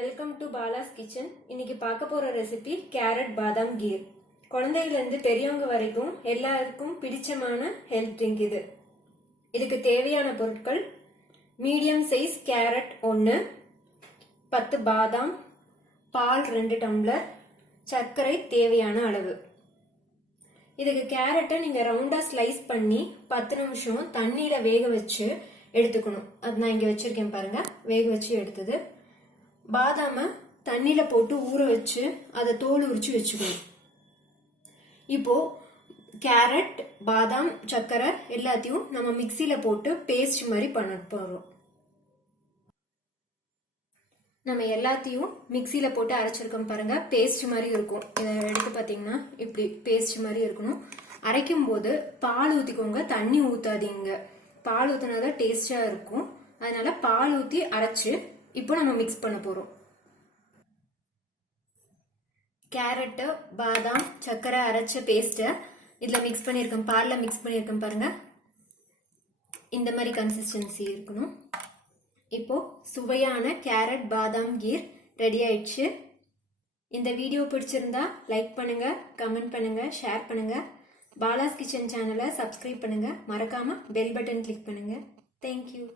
Welcome to Bala's kitchen. இன்னைக்கு பார்க்க போற ரெசிபி கேரட் பாதாம் கீர். குழந்தையில இருந்து பெரியவங்க வரைக்கும் எல்லாருக்கும் பிடிச்சமான ஹெல்த் ட்ரிங்க் இது. இதுக்கு தேவையான பொருட்கள்: மீடியம் சைஸ் கேரட் 1, 10 பாதாம், பால் 2 டம்ளர், சர்க்கரை தேவையான அளவு. இதுக்கு கேரட்டை நீங்க ரவுண்டா ஸ்லைஸ் பண்ணி 10 நிமிஷம் தண்ணியில வேக வச்சு எடுத்துக்கணும். அது நான் இங்க வச்சிருக்கேன் பாருங்க, வேக வச்சு எடுத்தது. பாதாம தண்ணியில போட்டு ஊற வச்சு அதை தோல் உரிச்சு வச்சுக்கணும். இப்போ கேரட், பாதாம், சர்க்கரை எல்லாத்தையும் நம்ம மிக்சியில போட்டு பேஸ்ட் மாதிரி பண்ண போறோம். நம்ம எல்லாத்தையும் மிக்சியில போட்டு அரைச்சிருக்கோம் பாருங்க, பேஸ்ட் மாதிரி இருக்கும். இதை எடுத்து பாத்தீங்கன்னா இப்படி பேஸ்ட் மாதிரி இருக்கணும். அரைக்கும் போது பால் ஊத்திக்கோங்க, தண்ணி ஊத்தாதீங்க. பால் ஊத்தினாதான் டேஸ்டா இருக்கும். அதனால பால் ஊத்தி அரைச்சு இப்போ நம்ம மிக்ஸ் பண்ண போறோம். கேரட், பாதாம், சர்க்கரை அரைச்ச பேஸ்ட்டை இதுல மிக்ஸ் பண்ணியிருக்கோம், பால்ல மிக்ஸ் பண்ணியிருக்கோம் பாருங்க. இந்த மாதிரி கன்சிஸ்டன்சி இருக்கணும். இப்போ சுவையான கேரட் பாதாம் கீர் ரெடி ஆயிடுச்சு. இந்த வீடியோ பிடிச்சிருந்தா லைக் பண்ணுங்க, கமெண்ட் பண்ணுங்க, ஷேர் பண்ணுங்க. பாலாஸ் கிச்சன் சேனலை சப்ஸ்கிரைப் பண்ணுங்க. மறக்காம பெல் பட்டன் கிளிக் பண்ணுங்க. தேங்க்யூ.